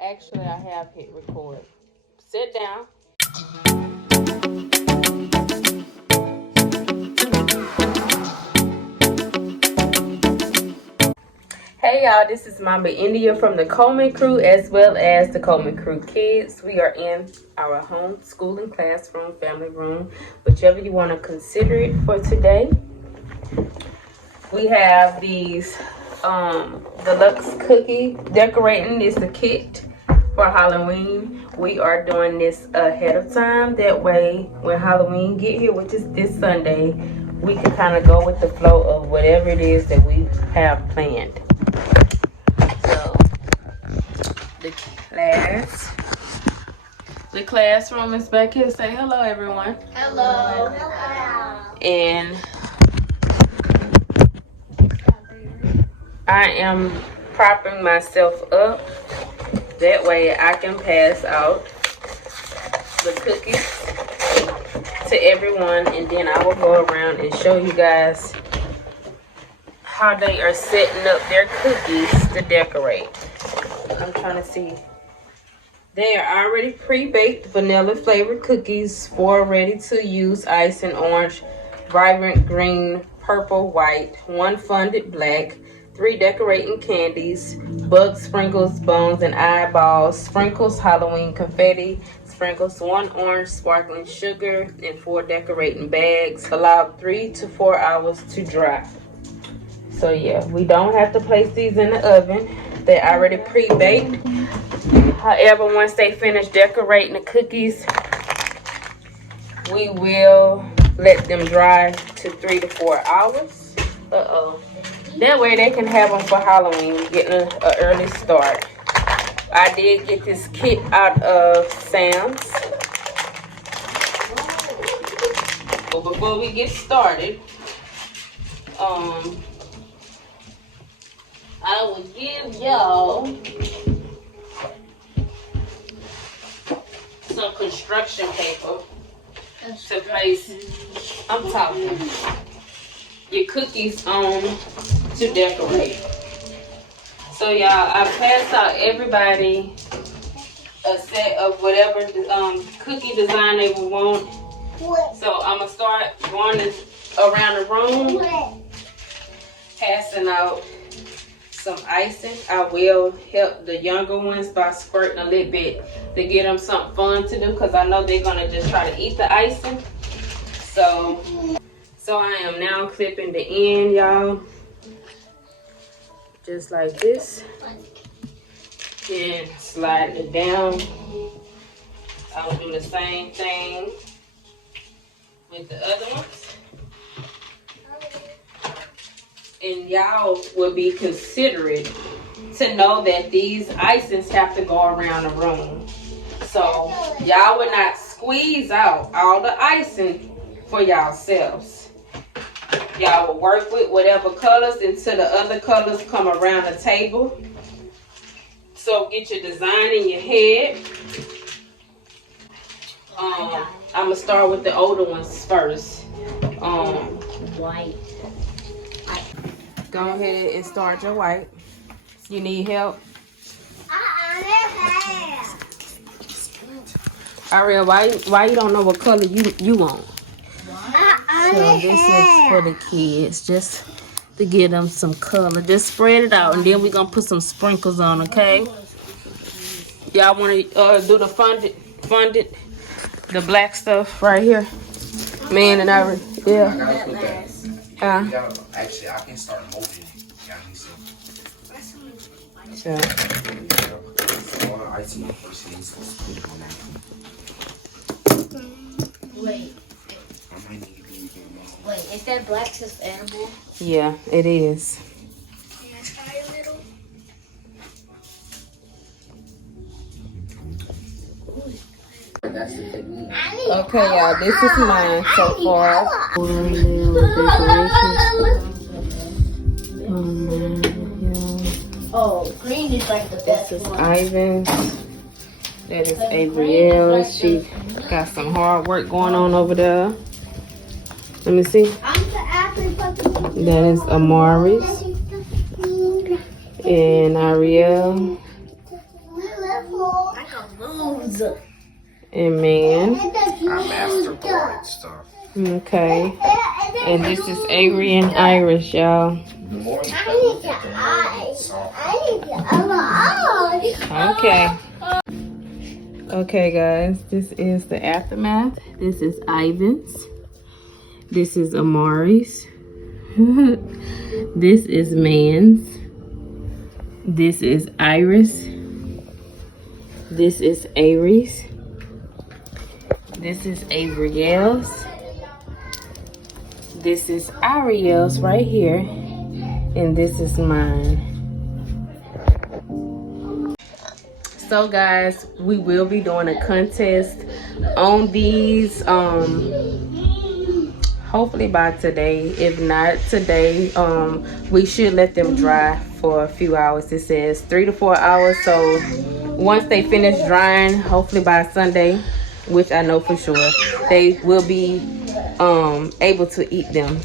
Actually, I have hit record. Sit down. Hey y'all, this is Mama India from the Coleman Crew as well as the Coleman Crew kids. We are in our homeschooling classroom, family room, whichever you want to consider it for today. We have these deluxe cookie decorating. Is the kit for Halloween. We are doing this ahead of time. That way, when Halloween get here, which is this Sunday, we can kind of go with the flow of whatever it is that we have planned. So, the classroom is back here. Say hello, everyone. Hello. And I am propping myself up. That way I can pass out the cookies to everyone, and then I will go around and show you guys how they are setting up their cookies to decorate. I'm trying to see. They are already pre-baked vanilla flavored cookies, 4 ready to use icing orange, vibrant green, purple, white, 1 funded black, 3 decorating candies, bug sprinkles, bones and eyeballs, sprinkles, Halloween confetti, sprinkles, 1 orange sparkling sugar, and 4 decorating bags. Allowed 3 to 4 hours to dry. So yeah, we don't have to place these in the oven. They're already pre-baked. However, once they finish decorating the cookies, we will let them dry to 3 to 4 hours. That way they can have them for Halloween, getting an early start. I did get this kit out of Sam's. But before we get started, I will give y'all some construction paper to place. I'm talking your cookies on to decorate. So y'all, I passed out everybody a set of whatever cookie design they would want. So I'm gonna start going around the room, passing out some icing. I will help the younger ones by squirting a little bit to get them something fun to do, because I know they're gonna just try to eat the icing. So I am now clipping the end, y'all, just like this, and sliding it down. I'll do the same thing with the other ones. And y'all will be considerate to know that these icings have to go around the room. So y'all will not squeeze out all the icing for yourselves. Y'all will work with whatever colors until the other colors come around the table. So get your design in your head. I'm gonna start with the older ones first. White. Go ahead and start your white. You need help? Ariel, why you don't know what color you want? So this is for the kids, just to give them some color. Just spread it out, and then we're gonna put some sprinkles on, okay? Y'all wanna do the funded, the black stuff right here? Man and Ariel, yeah. I gotta put that. Actually, I can start molding it. Got me some. Sure. I see my first thing, so put it on that. Wait, I might need to be is that black just edible? Yeah, it is. Can I try a little? That's the technique. Okay, y'all, this is mine so far. Oh, green is like the best This is one. Ivan. That is Avriel. She got some hard work going on over there. Let me see. That is Amari's and Ariel. and Man. I masterboard stuff. Okay. And this is Avery and Iris, y'all. The more you look at the more it's soft. Okay. Okay, guys. This is the aftermath. This is Ivan's. This is Amari's. This is Man's. This is Iris. This is Avery's. This is Avriel's. This is Ariel's right here. And this is mine. So guys, we will be doing a contest on these hopefully by today. If not today, we should let them dry for a few hours. It says 3 to 4 hours. So once they finish drying, hopefully by Sunday, which I know for sure, they will be able to eat them.